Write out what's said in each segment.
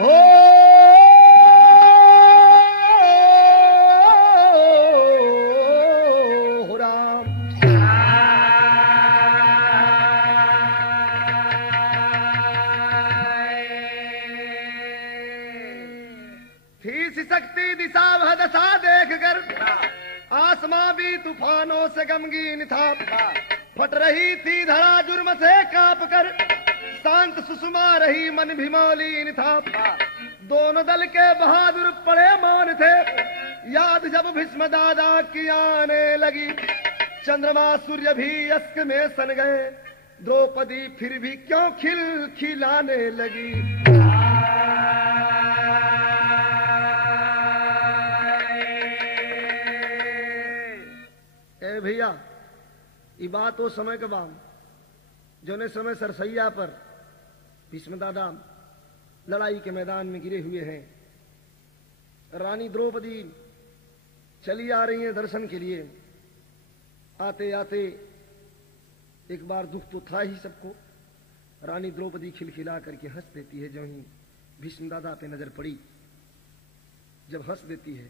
हो राम। थी शक्ति दिशा वह दशा देख कर आसमां भी तूफानों से गमगीन था। फट रही थी धरा जुर्म से कांप कर, शांत सुषमा रही मन भी मौलीन था। दोनों दल के बहादुर पड़े मौन थे, याद जब भीष्म दादा की आने लगी। चंद्रमा सूर्य भी अस्क में सन गए, द्रौपदी फिर भी क्यों खिलाने लगी। ए भैया, ये बात वो समय के बाद जोने समय सरसैया पर भीष्म दादा लड़ाई के मैदान में गिरे हुए हैं। रानी द्रौपदी चली आ रही हैं दर्शन के लिए। आते आते एक बार दुख तो था ही सबको। रानी द्रौपदी खिलखिला करके हंस देती है। जो ही भीष्म दादा पे नजर पड़ी, जब हंस देती है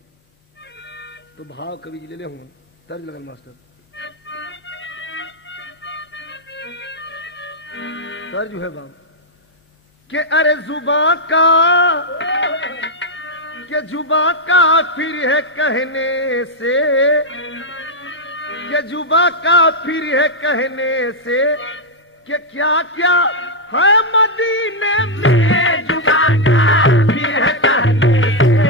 तो भाव कवि जी ले हूं। तर्ज लगन मास्टर, तर्ज है बाब के अरे जुबां का फिर है कहने से, के जुबां का फिर है कहने से, कि क्या क्या है मदीने में। जुबां का फिर है कहने से,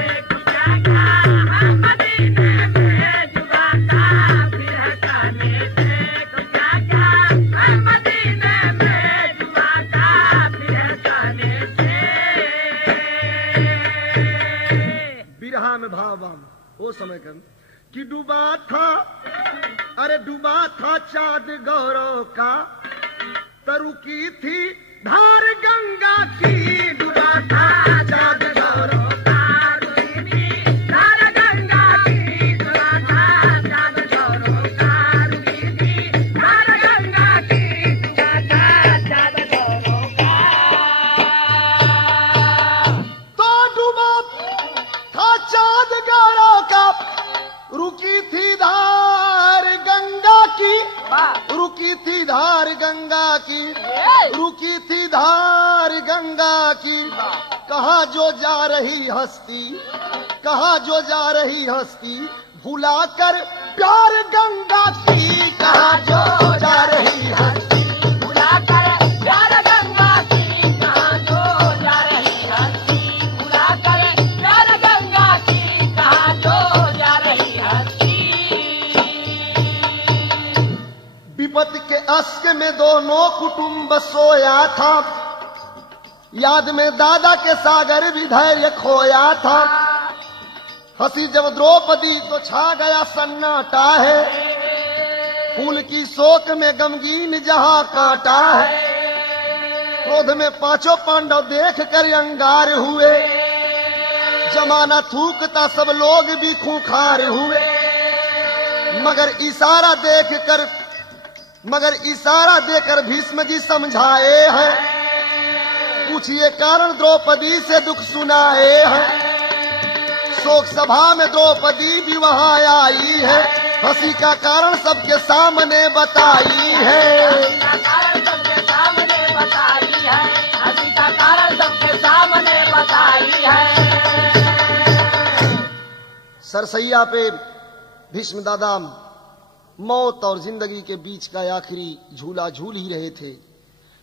क्या क्या है मदीने में। जुबां का फिर है कहने से, क्या क्या है मदीने में। जुबां का फिर है कहने से। बिरहा में भाव बाम वो समय कर कि डूबा था, अरे डूबा था चाँद गौरव का, तरु की थी धार गंगा की। डूबा था चाँद गौरव का, रुकी थी धार गंगा की। डूबा था चाँद गौरव का, रुकी थी धार गंगा की। डूबा था चाँद गौरव का। तो डूबा था चाँद गौरव का, रुकी थी धार गंगा की। रुकी थी धार गंगा की, रुकी थी धार गंगा की। कहाँ जो जा रही हस्ती, कहाँ जो जा रही हस्ती, भुलाकर प्यार गंगा की। कहाँ जो जा रही हस्ती, भुलाकर प्यार गंगा की। कहाँ जो जा रही हस्ती, भुलाकर प्यार गंगा की। कहाँ जो जा रही हस्ती। विपत्ति के अस्क में दोनों कुटुंब सोया था, याद में दादा के सागर भी धैर्य खोया था। हंसी जब द्रौपदी तो छा गया सन्नाटा है, फूल की शोक में गमगीन जहां काटा है। क्रोध में पांचों पांडव देख कर अंगार हुए, जमाना थूकता सब लोग भी खूंखार हुए। मगर इशारा देकर भीष्म जी समझाए हैं, पूछिए कारण द्रौपदी से दुख सुनाए हैं। शोक सभा में द्रौपदी भी वहां आई है, हंसी का कारण सबके सामने बताई है। हंसी का कारण सबके सामने बताई है, हंसी का कारण सबके सामने बताई है। सरसैया पे भीष्म दादा मौत और जिंदगी के बीच का आखिरी झूला झूल ही रहे थे।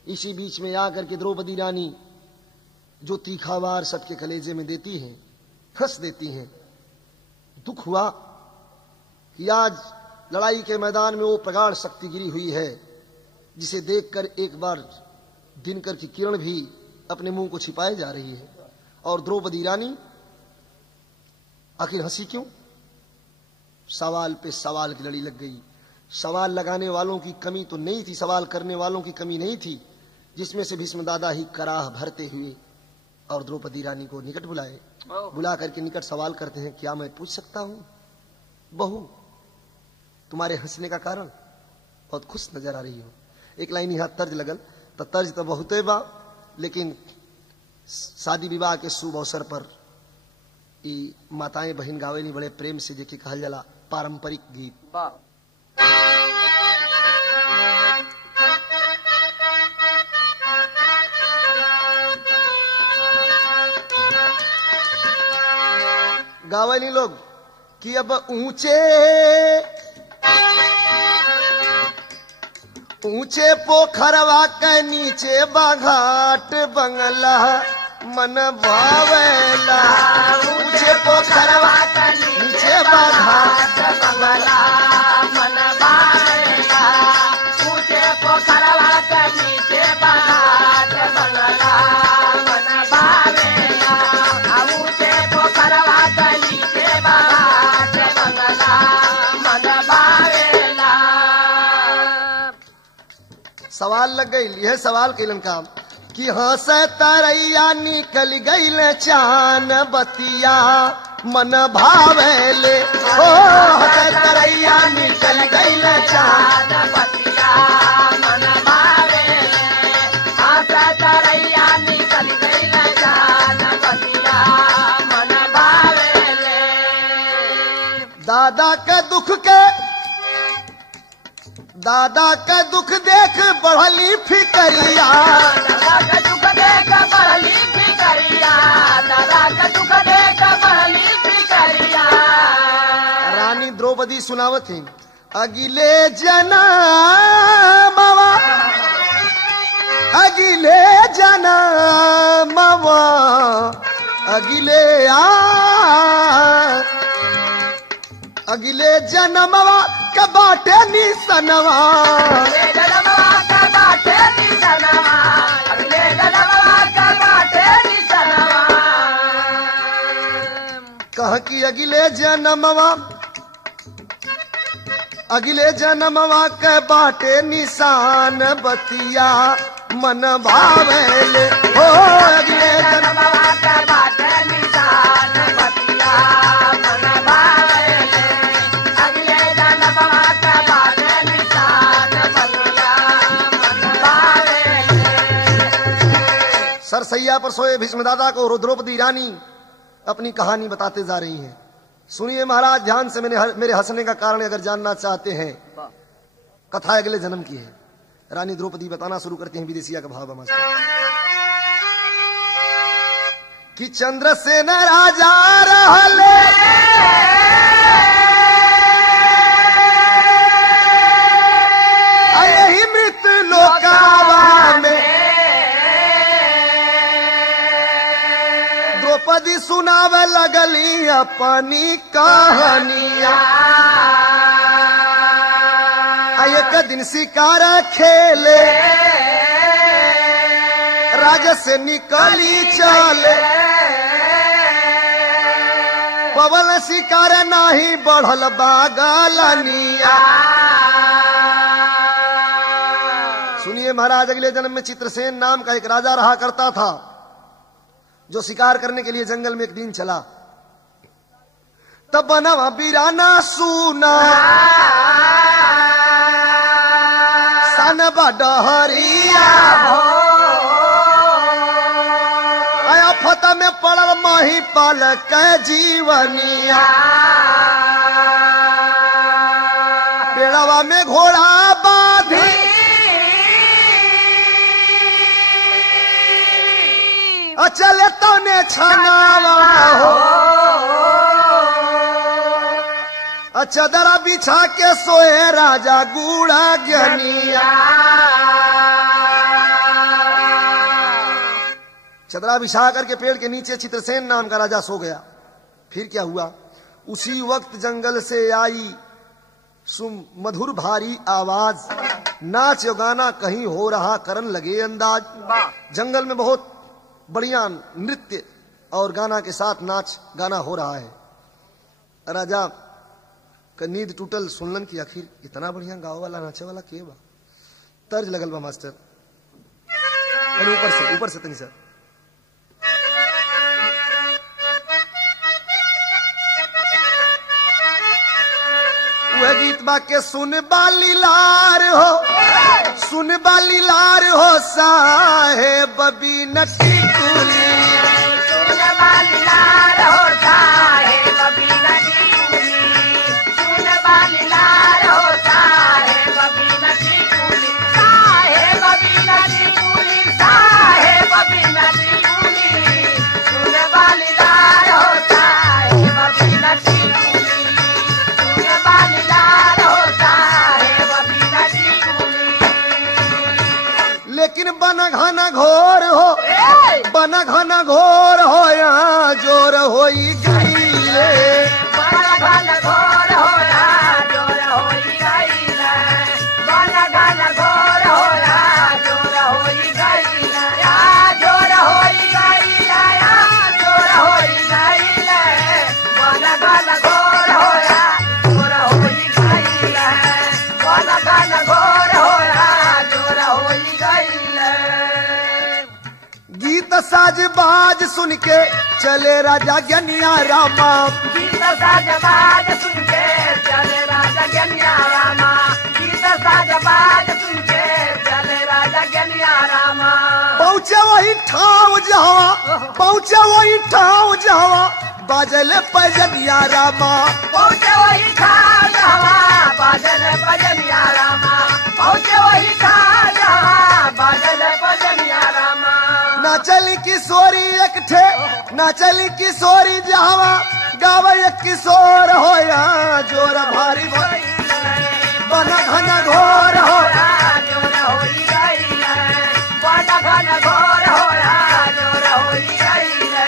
इसी बीच में आकर के द्रौपदी रानी जो तीखा वार सबके कलेजे में देती हैं, हंस देती हैं। दुख हुआ कि आज लड़ाई के मैदान में वो प्रगाढ़ शक्ति गिरी हुई है, जिसे देखकर एक बार दिनकर की किरण भी अपने मुंह को छिपाए जा रही है। और द्रौपदी रानी आखिर हंसी क्यों? सवाल पे सवाल की लड़ी लग गई। सवाल लगाने वालों की कमी तो नहीं थी, सवाल करने वालों की कमी नहीं थी, जिसमें से भीष्म दादा ही कराह भरते हुए और द्रौपदी रानी को निकट बुलाए। बुला करके निकट सवाल करते हैं, क्या मैं पूछ सकता हूं बहू, तुम्हारे हंसने का कारण? बहुत खुश नजर आ रही हो। एक लाइन यहाँ तर्ज लगल, तो तर्ज तो बहुत है बा, लेकिन शादी विवाह के शुभ अवसर पर ई माताएं बहन गावेली बड़े प्रेम से जेके कहल जाला पारंपरिक गीत। गावेली लोग कि अब ऊंचे ऊंचे पोखरवा के नीचे बाघाट बंगला मन भावेला। ऊंचे पोखरवा के नीचे बाघाट बंगला मन भावेला। ऊंचे पोखरवा के नीचे बाघाट बंगला मन भावेला। ऊंचे पोखरवा के नीचे बाघाट बंगला मन भावेला। सवाल लग गई। यह सवाल कैलन का कि हंस तरैया निकल गईल चान बतिया मन भावेले। ओ हंस तरैया निकल गईल चान बतिया मन भावेले। हंस तरैया निकल गईल चान बतिया मन भावेले। दादा के दुख देख बढ़ली फिकरिया। दादा के दुख देख बढ़ली फिकरिया। दादा के दुख देख बढ़ली फिकरिया। रानी द्रौपदी सुनावत है अगिले जनमवा अगिले जनमवा अगिले जनमवा कबाटे निसनवा। कह कि अगिले जन्मवा के बाटे निशान बतिया मन भावेले। हो अगिले जन्मवा के बाटे निशान बतिया मन भावेले। अगिले जन्मवा के बाटे निशान बतिया मन भावेले। सरसैया पर सोए भीष्मदाता को द्रौपदी रानी अपनी कहानी बताते जा रही हैं। सुनिए महाराज ध्यान से। मेरे हंसने का कारण अगर जानना चाहते हैं, कथा अगले जन्म की है। रानी द्रौपदी बताना शुरू करते हैं विदेशिया का भाव मास्टर कि चंद्रसेन राजा रहले यही मृत लोकावा में। द्रौपदी सुनावे लगली अपनी कहानिया। एक दिन शिकार खेले राजा से निकली चले। पवन शिकार नाही बढ़ल बागलनिया। सुनिए महाराज अगले जन्म में चित्रसेन नाम का एक राजा रहा करता था जो शिकार करने के लिए जंगल में एक दिन चला। तब बनवा बीराना सुना सन बडहरिया आया फता में पड़ल मही पाल के जीवनिया। पेड़वा में घोड़ा बाधी चले तो ने छनावा हो। चदरा बिछा के सोए राजा गूढ़ा ज्ञानिया। चदरा बिछा करके पेड़ के नीचे चित्रसेन नाम का राजा सो गया। फिर क्या हुआ? उसी वक्त जंगल से आई मधुर भारी आवाज, नाच गाना कहीं हो रहा करन लगे अंदाज। जंगल में बहुत बढ़िया नृत्य और गाना के साथ नाच गाना हो रहा है। राजा का नींद टूटल, सुनलन की आखिर इतना बढ़िया गाँव वाला नाचे वाला के बा। तर्ज लगल बा मास्टर। ऊपर से तनी सर वह गीत बा के सुन बाली लार हो, सुन बाली लार हो साहेब बीना टिकुली, सुन बाली लार हो साहेब बीना टिकुली, सुन बाली लार हो साहेब बीना टिकुली, साहेब बीना टिकुली, साहेब बीना टिकुली, सुन बाली लार हो साहेब बीना टिकुली, सुन बाली लार हो साहेब बीना टिकुली। लेकिन बन घन घोर हो, बन घन घोर हो यहाँ जोर होई गईले, बन घन घोर हो यहाँ जोर होई गईले, बन घन घोर हो यहाँ जोर होई गईले, यहाँ जोर होई गईले, यहाँ जोर होई गईले, बन घन घोर हो यहाँ जोर होई गईले, बन घन घोर हो यहाँ जोर होई गईले। गीत साज बाज सुन के चले राजा ज्ञानिया रामा, गीत साज बाज सुन के चले राजा ज्ञानिया रामा, गीत साज बाज सुन के चले राजा ज्ञानिया रामा। पहुँचे वही ठाव जहाँ, पहुँचे वही ठाव जहाँ बाजल पैजनिया रामा, पहुँचे वही खाल हवा बादल भजनिया रामा, पहुँचे वही खाल हवा बादल भजनिया रामा। ना चली किशोरी एक ठे, ना चली किशोरी जहाँ गावे एक किशोर हो यहाँ जोर भारी बन घन घोर हो, जोर होई गईले, बन घन घोर हो जोर होई गईले।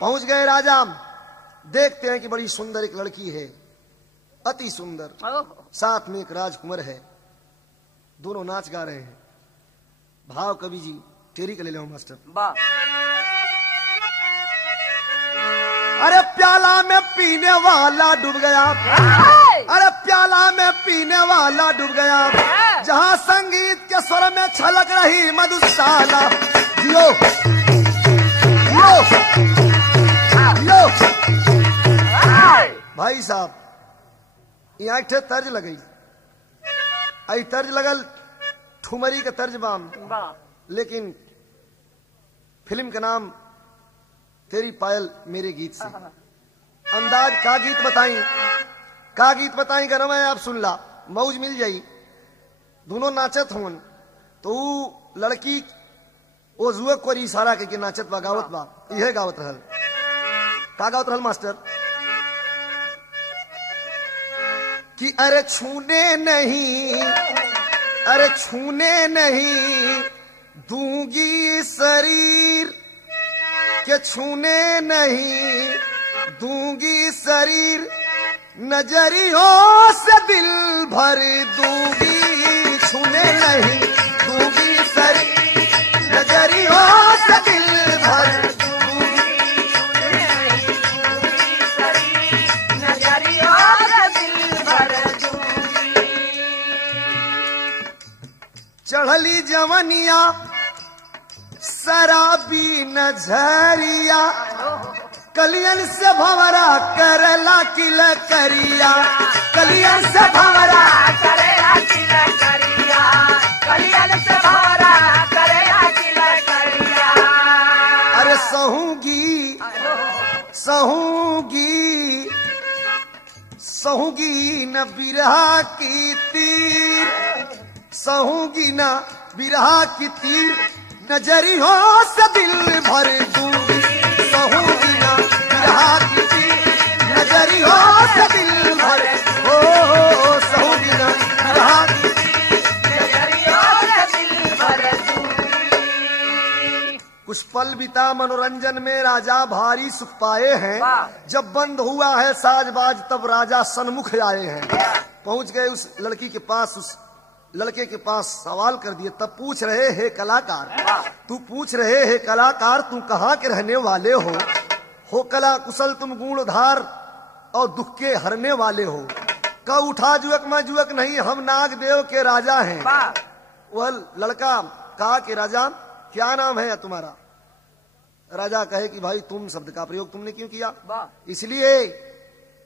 पहुंच गए राजा। देखते हैं कि बड़ी सुंदर एक लड़की है, अति सुंदर, साथ में एक राजकुमार है, दोनों नाच गा रहे हैं। भाव कवि जी टेरी के ले लो मास्टर। अरे प्याला में पीने वाला डूब गया, अरे प्याला में पीने वाला डूब गया, जहाँ संगीत के स्वर में छलक रही मधुशाला। जियो जियो जियो। भाई साहब यहाँ एक तर्ज लगई, आई तर्ज लगल ठुमरी का तर्ज बाम, लेकिन फिल्म का नाम तेरी पायल मेरे गीत से। अंदाज का गीत बताई, का गीत बताई गरम है, आप सुन ला, मौज मिल जाई। दोनों नाचत होन तो लड़की वो जुआ को इशारा के नाचत बा, गावत बा, यह गावत रहल। का गावत रहल मास्टर कि अरे छूने नहीं, अरे छूने नहीं दूंगी शरीर के, छूने नहीं दूंगी शरीर, नजरियों से दिल भर दूंगी, छूने नहीं दूंगी शरीर, नजरियों से दिल भर दूंगी, नजरियों से दिल भर दूंगी। चढ़ली जवनिया शराबी नजरिया, कलियन से भंवरा करला किल करिया, कलियन से भंवरा करेला किल करिया, कलियन से भंवरा करेला किल करिया। अरे सहूंगी सहूंगी सहूंगी न बिरहा की तीर, सहूंगी न बिरहा की तीर, नजरियों से दिल भर दूंगी, सहूंगी न बिरहा की तीर, नजरियों से दिल भर, हो सहूंगी न बिरहा की तीर, नजरियों से दिल भर दूंगी। कुछ पल बिता मनोरंजन में राजा भारी सुख पाए हैं, जब बंद हुआ है साजबाज तब राजा सन्मुख आए हैं। पहुंच गए उस लड़की के पास, उस लड़के के पास सवाल कर दिए, तब पूछ रहे हे कलाकार, तू पूछ रहे हे कलाकार, तू कहाँ के रहने वाले हो कला कुशल तुम गुणधार और दुख के हरने वाले हो, का उठा जुअक मैं जुअक नहीं, हम नागदेव के राजा हैं। वह लड़का कहा कि राजा क्या नाम है तुम्हारा? राजा कहे कि भाई तुम शब्द का प्रयोग तुमने क्यों किया? इसलिए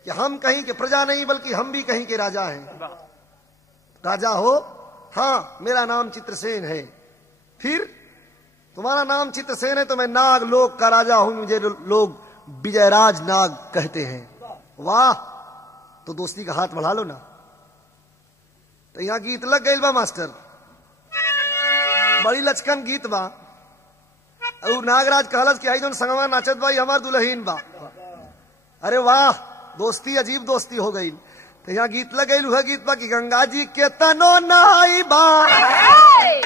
कि हम कहीं के प्रजा नहीं बल्कि हम भी कहीं के राजा हैं। राजा हो? हाँ, मेरा नाम चित्रसेन है। फिर तुम्हारा नाम चित्रसेन है तो मैं नाग लोक का राजा हूं, मुझे लोग विजयराज नाग कहते हैं। वाह, तो दोस्ती का हाथ बढ़ा लो ना। तो यहाँ गीत लग गई बा मास्टर, बड़ी लचकन गीत बा। और नागराज कहलस कि आई जो संगवा नाचत बा हमार दुल्हीन बा। अरे वाह, दोस्ती अजीब दोस्ती हो गई। तो यहाँ गीत लग गई, वह गीत बा कि गंगा जी के तनो नहाई बा,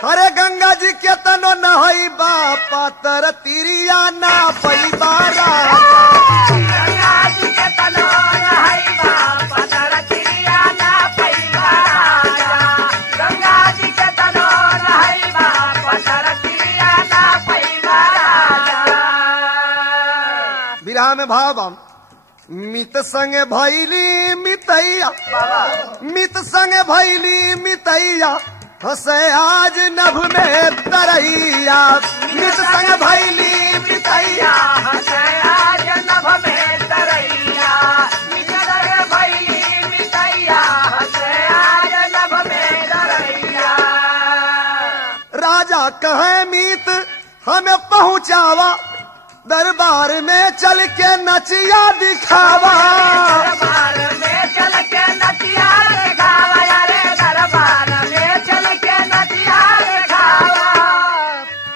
अरे गंगा जी के तनो नहाई बा, पातर तिरिया ना पई बारा। गंगा जी के तनो नहाई बा, पातर तिरिया ना पई बारा। गंगा जी के तनो नहाई बा, पातर तिरिया ना पई बारा। विरहा में भाव मित संग भैली मितैया, मित संग भैली मितैया, हंसे आज नभ में तरैया। मित संग भैली मितैया, हंसे आज नभ में तरैया। मित संग भैली मितैया, हंसे आज नभ में तरैया। राजा कहे मीत हमें पहुंचावा, दरबार में चल के नचिया दिखावा। दरबार में चल के नचिया दिखावा, अरे दरबार में चल के नचिया दिखावा।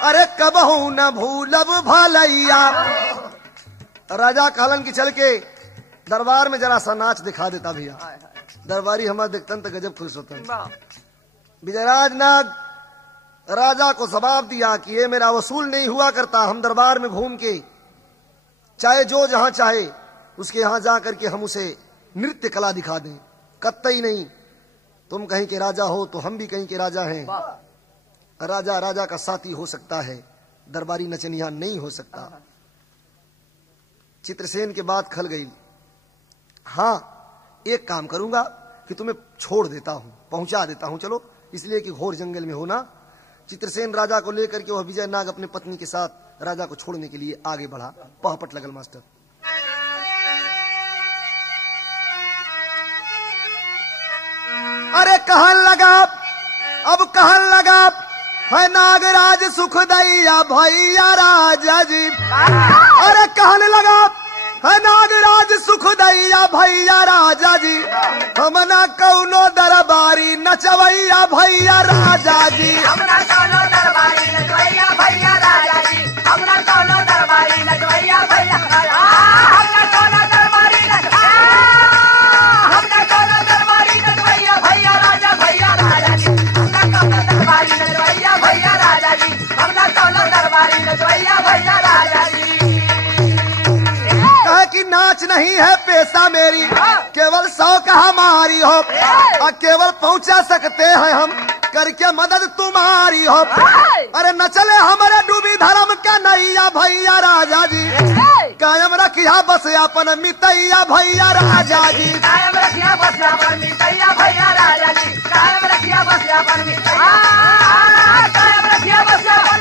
अरे कबहू न भूलब भलैया। राजा कहलन की चल के दरबार में जरा सा नाच दिखा देता भैया। दरबारी हमारा देखतन तो गजब खुश होता। विजयराज नाग राजा को जवाब दिया कि ये मेरा वसूल नहीं हुआ करता। हम दरबार में घूम के चाहे जो जहां चाहे उसके यहां जा करके हम उसे नृत्य कला दिखा दें, कतई नहीं। तुम कहीं के राजा हो तो हम भी कहीं के राजा हैं। राजा राजा का साथी हो सकता है, दरबारी नचनिया नहीं हो सकता। चित्रसेन के बात खल गई। हाँ, एक काम करूंगा कि तुम्हें छोड़ देता हूं, पहुंचा देता हूं, चलो, इसलिए कि घोर जंगल में होना। चित्रसेन राजा को लेकर के वह विजय नाग अपने पत्नी के साथ राजा को छोड़ने के लिए आगे बढ़ा। पहपट लगल मास्टर। अरे कहन लगा, अब कहन लगा, है नागराज सुख दैया भैया राजा जी। अरे कहने लगा, है नागराज सुख दैया भैया राजा जी, हम ना कौनो दरबारी नचवैया भैया राजा जी। हमरा कौनो दरबारी नचवैया भैया राजा जी, हमरा कौनो दरबारी नचवैया भैया। हमरा कौनो दरबारी हमरा कौनो दरबारी नचवैया भैया राजा भैया राजा जी। हमरा कौनो दरबारी नचवैया भैया राजा जी, हमरा कौनो दरबारी नचवैया भैया राजा जी। कि नाच नहीं है पेशा मेरी, केवल शौक हमारी हो, और केवल पहुंचा सकते हैं हम करके मदद तुम्हारी हो। अरे न चले हमारे डूबी धर्म का नैया भैया राजा जी, कायम रखिया बस अपन मितैया भैया राजा जी। कायम रखिया बस अपन मितैया भैया राजा जी, कायम रखिया बस अपन मितैया, कायम रखिया बस अपन,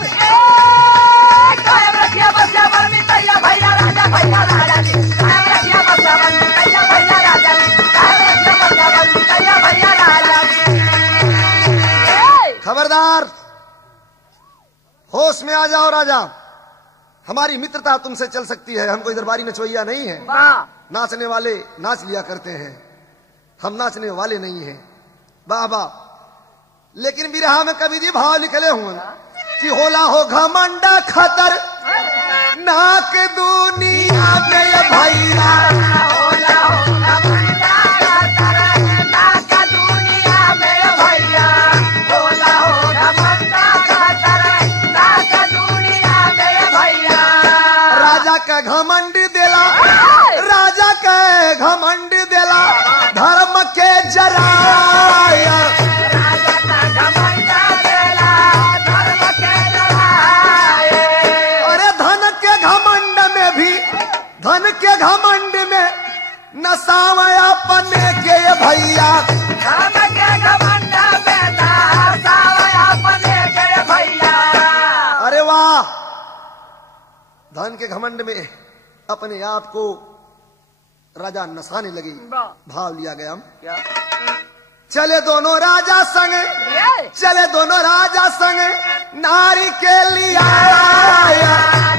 कायम रखिया बस अपन मितैया भैया राजा भैया राजा जी, कायम रखिया बस अपन मितैया भैया राजा जी, कायम रखिया बस अपन मितैया भैया राजा जी। खबरदार, होश में आ जाओ राजा, हमारी मित्रता तुमसे चल सकती है, हम कोई दरबारी नचवैया नहीं है। नाचने वाले नाच लिया करते हैं, हम नाचने वाले नहीं हैं। वाह वाह। लेकिन विरहा में कवि जी भाव लिखले हुए कि होला हो घमंडा खतर नाक दुनिया में भैया, होला हो घमंडा खतर नाक दुनिया में भैया, होला हो घमंडा खतर नाक दुनिया में भैया। राजा का घमंड देला, राजा का घमंड देला धर्म के जराया। राजा का घमंड देला धर्म के जराए। अरे धन के घमंड में भी, धन के घमंड में नसावया पने के भैया। धन के घमंड में नसावया पने के भैया। अरे वाह, धन के घमंड में अपने आप को राजा नसाने लगे। वाह। भाव लिया गया। क्या चले दोनों राजा संग, ये चले दोनों राजा संग, नारी के लिया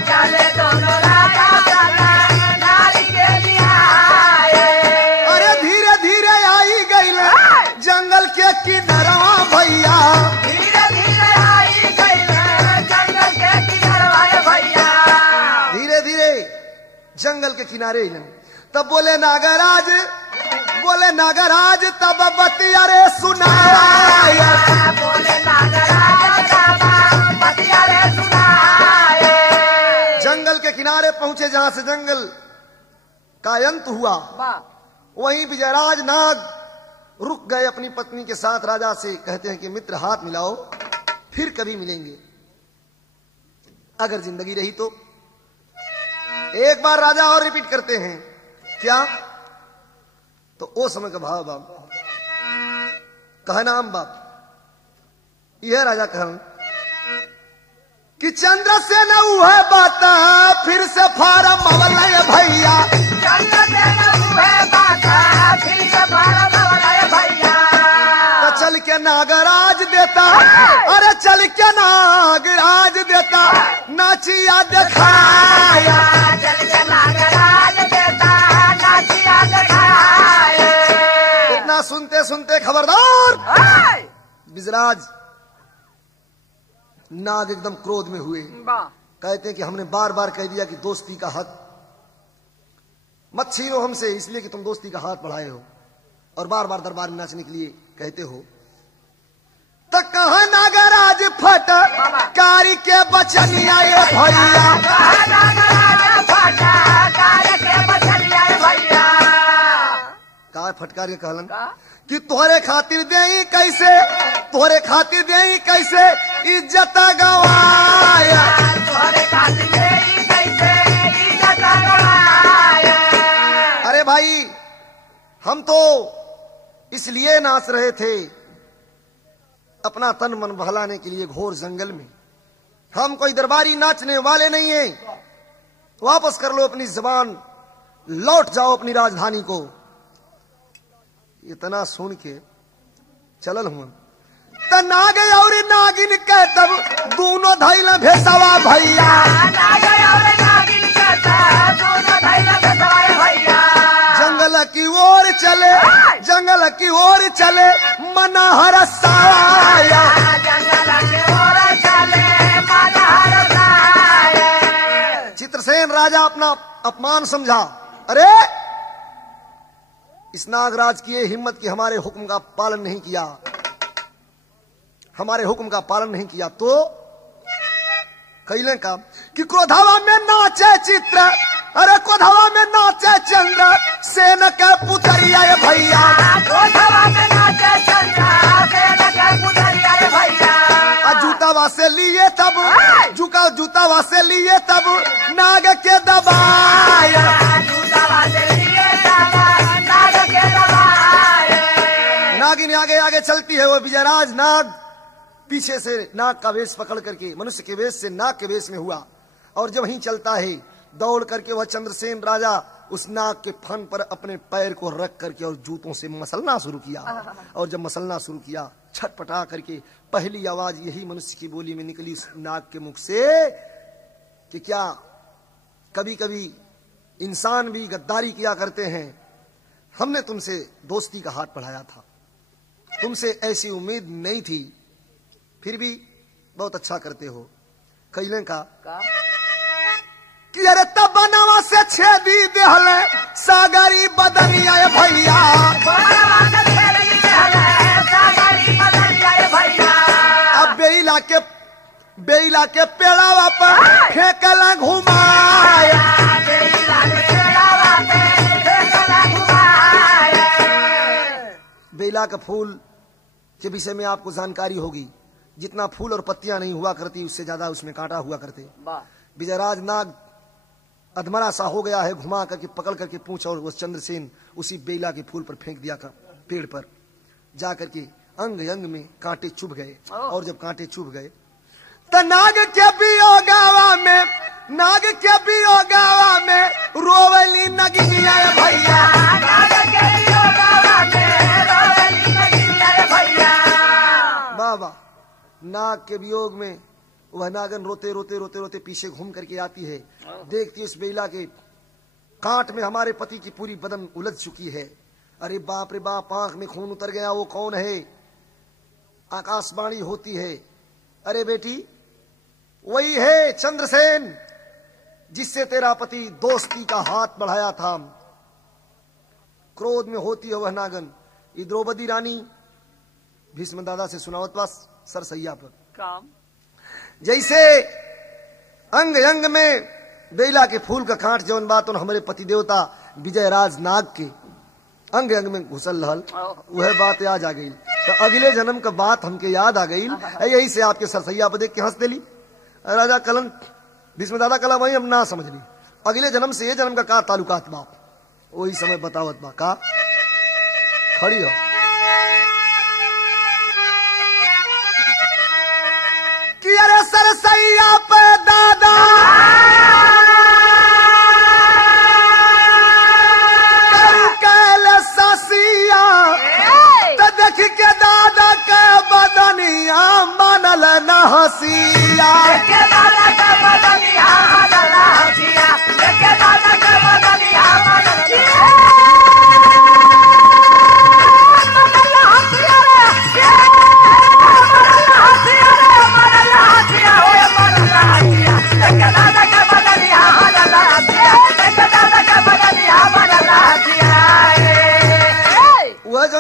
चले दोनों राजा संग, नारी के लिए आए। अरे धीरे धीरे आई गई जंगल के किनारवा भैया, धीरे धीरे आई गई जंगल के किनारे भैया। धीरे धीरे जंगल के किनारे तब बोले नागराज, बोले नागराज तब बतिया रे सुनाया, बोले नागराज तब बतिया रे सुनाए। जंगल के किनारे पहुंचे जहां से जंगल का अंत हुआ, वाह। वहीं विजयराज नाग रुक गए अपनी पत्नी के साथ। राजा से कहते हैं कि मित्र हाथ मिलाओ, फिर कभी मिलेंगे अगर जिंदगी रही तो। एक बार राजा और रिपीट करते हैं, क्या? तो ओ समय का भाव बाप कह नाम बाप, यह राजा कह कि चंद्र से न है बात फिर से फारम अवलय भैया, चंद्र से हुए बात फिर से फारम अवलय भैया। तो चल के नागराज देता, अरे चल के नागराज देता नाचिया दिखाया, चल के नागराज देता नाचिया दिखाए। इतना सुनते सुनते खबरदार हाय। विजयराज नाग एकदम क्रोध में हुए। वाह। कहते हैं कि हमने बार बार कह दिया कि दोस्ती का हक मत छीनो हमसे, इसलिए कि तुम दोस्ती का हाथ बढ़ाए हो और बार बार दरबार में नाचने के लिए कहते हो। तो कहा नागराज फट कारी के बचनिया ये भैया, नागराज फटा कार के बचनिया भैया। का फटकार के कहलन का कि तोहरे खातिर देई कैसे, तोहरे खातिर देई कैसे इज्जत गवाया, तोहरे खातिर देई कैसे इज्जत गवाया। अरे भाई हम तो इसलिए नाच रहे थे अपना तन मन बहलाने के लिए घोर जंगल में, हम कोई दरबारी नाचने वाले नहीं हैं। वापस कर लो अपनी जबान, लौट जाओ अपनी राजधानी को। इतना सुन के चलल हुआ त नाग और नागिन के तब दोनों धैल भेसवा भैया, नाग और नागिन के तब दोनों धैल भेसवा भैया। जंगल की ओर चले, जंगल की ओर चले मन हरसाया, जंगल की ओर चले मन हरसाया। चित्रसेन राजा अपना अपमान समझा। अरे इस नागराज की ये हिम्मत कि हमारे हुक्म का पालन नहीं किया, हमारे हुक्म का पालन नहीं किया तो कैले का कि क्रोधावा में नाचे चित्र, अरे क्रोधावा में नाचे चंद्र सेन के पुतरिया ये भैया, क्रोधावा में नाचे चंद्र सेन के पुतरिया ये भैया। जूतावा से लिए तब झुका, जूतावा से लिए तब नाग के दबाया, जूतावा से लिए तब नाग के दबाया। नागिन आगे आगे चलती है, वो विजयराज नाग पीछे से नाग का वेश पकड़ करके मनुष्य के वेश से नाग के वेश में हुआ, और जब वहीं चलता है दौड़ करके वह चंद्रसेन राजा उस नाग के फन पर अपने पैर को रख करके और जूतों से मसलना शुरू किया। और जब मसलना शुरू किया छटपटा करके पहली आवाज यही मनुष्य की बोली में निकली उस नाग के मुख से कि क्या कभी कभी इंसान भी गद्दारी किया करते हैं, हमने तुमसे दोस्ती का हाथ बढ़ाया था, तुमसे ऐसी उम्मीद नहीं थी, फिर भी बहुत अच्छा करते हो। कैले का कि अरे तब बनवा से छेदी देहल सागरी बदनिया भैया, अब बेला के पेड़ावा पर फेंकला घुमाया, बेला का फूल के विषय में आपको जानकारी होगी, जितना फूल और पत्तियां नहीं हुआ करती उससे ज्यादा उसमें कांटा हुआ करते। विजयराज नाग अधमरा सा हो गया है, घुमा करके पकड़ करके पूंछ और उस चंद्रसेन उसी बेला के फूल पर फेंक दिया पेड़ पर, जा करके अंग अंग में कांटे चुभ गए। और जब कांटे चुभ गए तो नाग के वियोगावा में नाग के वियोगावा में रोवली नगिनिया भैया। बाबा नाग के वियोग में वह नागन रोते रोते रोते रोते पीछे घूम करके आती है, देखती है उस बेला के कांट में हमारे पति की पूरी बदन उलझ चुकी है। अरे बाप रे बाप, आंख में खून उतर गया। वो कौन है? आकाशवाणी होती है, अरे बेटी वही है चंद्रसेन जिससे तेरा पति दोस्ती का हाथ बढ़ाया था। क्रोध में होती है वह नागन। ये द्रौपदी रानी भीष्म दादा से सुनावत पास सरसैया पर काम जैसे अंग अंग में बेला के फूल का कांट जौन बात हमारे पति देवता विजयराज नाग के अंग अंग में घुसल रहल, वह बात याद आ गई। तो अगले जन्म का बात हमके याद आ गई। यही से आपके सरसैया पर देख के हंस देली। राजा कलन भीष्म दादा कला वही हम ना समझ ली। अगले जन्म से ये जन्म का ताल्लुकात बाप वही समय बतावत बा का खड़ी हो कि अरे सरसैया पे दादा कर ससिया तो देख के दादा के बदनिया मनल न हसिया।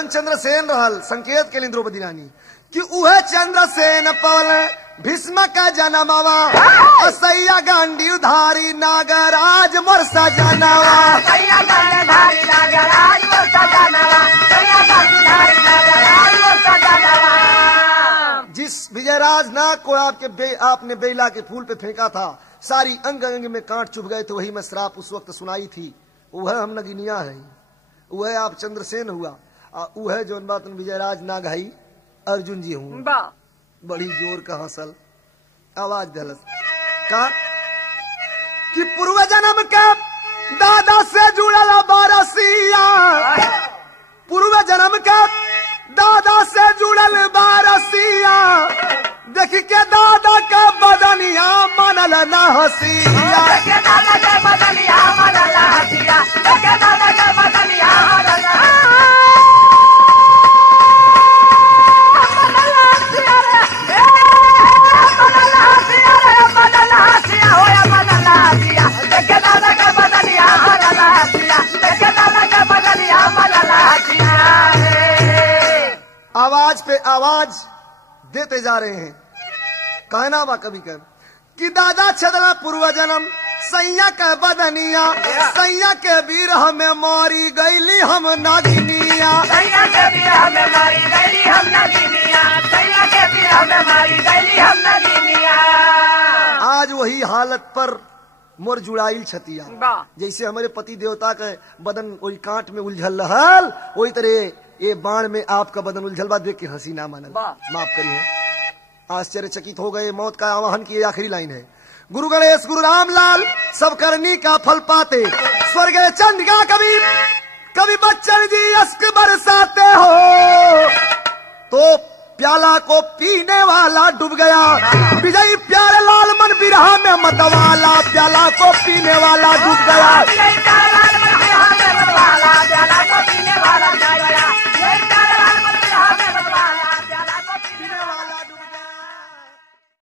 चंद्रसेन रहल संकेत के लिए द्रौपदी रानी कि उहे चंद्रसेन पल भीष्म का जन्मवा असैया गांडी उधारी नागराज मोर सजनवा। जिस विजयराज नाग को आपने बेला के फूल पे फेंका था, सारी अंग अंग में कांट चुभ गए थे। वही मैं श्राप उस वक्त सुनाई थी। वह हम नगिनिया है, वह आप चंद्रसेन हुआ। वह जौन बात विजयराज नाग है अर्जुन जी हूँ। बड़ी जोर का हंसल आवाज दलस का कि पूर्व जन्म के दादा से जुड़ल बारसिया, पूर्व जन्म के दादा से जुड़ल बारसिया, देख के दादा का बदनिया मनल न हसिया। आवाज पे आवाज देते जा रहे हैं। कहना बा कभी कर कि दादा छदला पूर्व जन्म सैया के बदनिया, सैया के वीर हमें मारी गईली हम नागिनिया। सैया के वीर हमें मारी गईली हम नागिनिया, सैया के वीर हमें मारी गईली हम नागिनिया। आज वही हालत पर मोर जुड़ाइल छतिया, जैसे हमारे पति देवता के बदन वही कांट में उलझल रहल, वही तरह ये बाण में आपका बदन उलझल बा। देख के हंसी ना मानल, माफ करिए। आश्चर्यचकित हो गए। मौत का आवाहन की आखिरी लाइन है, गुरु गणेश गुरु रामलाल सब करनी का फल पाते, स्वर्ग चंद्रिका कभी कभी बच्चन जी अश्क बरसाते हो, तो प्याला को पीने वाला डूब गया। विजयी प्यारे लाल मन बिरहा में मतवाला, प्याला को पीने वाला डूब गया।